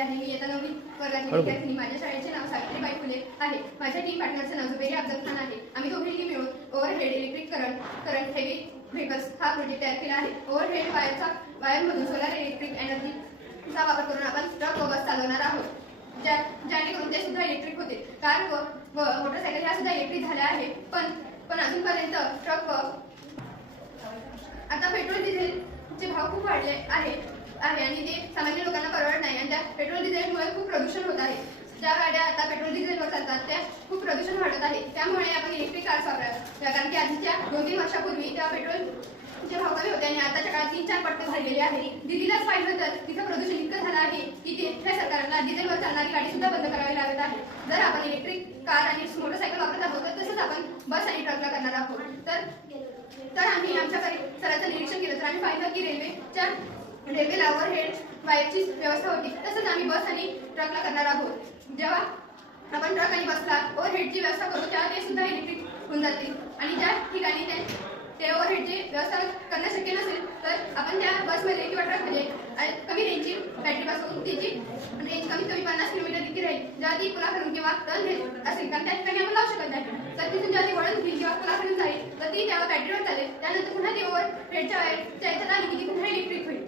आहे. मी इयत्ता 9वी वर्गातील विद्यार्थिनी. माझ्या शाळेचे नाव सावित्रीबाई फुले आहे. माझ्या टीम पार्टनरचे नाव जुबेरी अफजल खान आहे. आम्ही दोघेही मिळून overhead electric current heavy vehicles हा प्रोजेक्ट तयार केला आहे. ओव्हरहेड वायरमधून सोलर इलेक्ट्रिक एनर्जीचा वापर करून आपण ट्रक व बस चालवणार आहोत, जेणेकरून ते सुद्धा इलेक्ट्रिक होते. कार व मोटरसायकल ह्या सुद्धा इलेक्ट्रिक झाल्या आहे. पण अजूनपर्यंत ट्रक व आता पेट्रोल डिझेलचे भाव खूप वाढले आहे आणि ते सामान्य लोकांना परवडत नाही आणि त्या पेट्रोल डिझेलमुळे खूप प्रदूषण होत आहे. ज्या गाड्या आता पेट्रोल डिझेलवर चालतात त्या खूप प्रदूषण वाढत आहे. त्यामुळे आपण इलेक्ट्रिक कार्स वापराव्यात, कारण की आधीच्या 2-3 वर्षापूर्वी त्या पेट्रोलचे भाव कमी होते आणि आताच्या काळात 3-4 पट झालेले आहे. दिल्लीलाच पाहिलं तर तिथं प्रदूषण इतकं झालं आहे की तिथल्या सरकारला डिझेलवर चालणारी गाडी सुद्धा बंद करावी लागत आहे. जर आपण इलेक्ट्रिक कार आणि मोटरसायकल वापरत आहोत तर तसंच आपण बस आणि ट्रकला करणार आहोत. तर आम्ही आमच्या परिसराचं निरीक्षण केलं तर आम्ही पाहिलं की रेल्वेला ओव्हरहेड वायरची व्यवस्था होती. तसंच आम्ही बस आणि ट्रकला करणार आहोत. जेव्हा आपण ट्रक आणि बसला ओव्हरहेडची व्यवस्था करू तेव्हा ते सुद्धा इलेक्ट्रिक होऊन जातील आणि ज्या ठिकाणी ते ओव्हरहेडची व्यवस्था करणं शक्य नसेल तर आपण त्या बसमध्ये किंवा ट्रकमध्ये कमी रेंजची बॅटरी बसवून त्याची रेंज कमीत कमी 50 किलोमीटर इतकी राहील. जेव्हा ती पुलाकडून किंवा टर्न घेत असेल कारण त्या ठिकाणी आपण लावू शकत नाही, तर तिथून जेव्हा ती वळण घेईल किंवा पुलाकडून जाईल तर ती तेव्हा बॅटरीवर चालेल. त्यानंतर पुन्हा ती ओव्हरहेडच्या वायरच्या इथं आली की ती पुन्हा इलेक्ट्रिक होईल.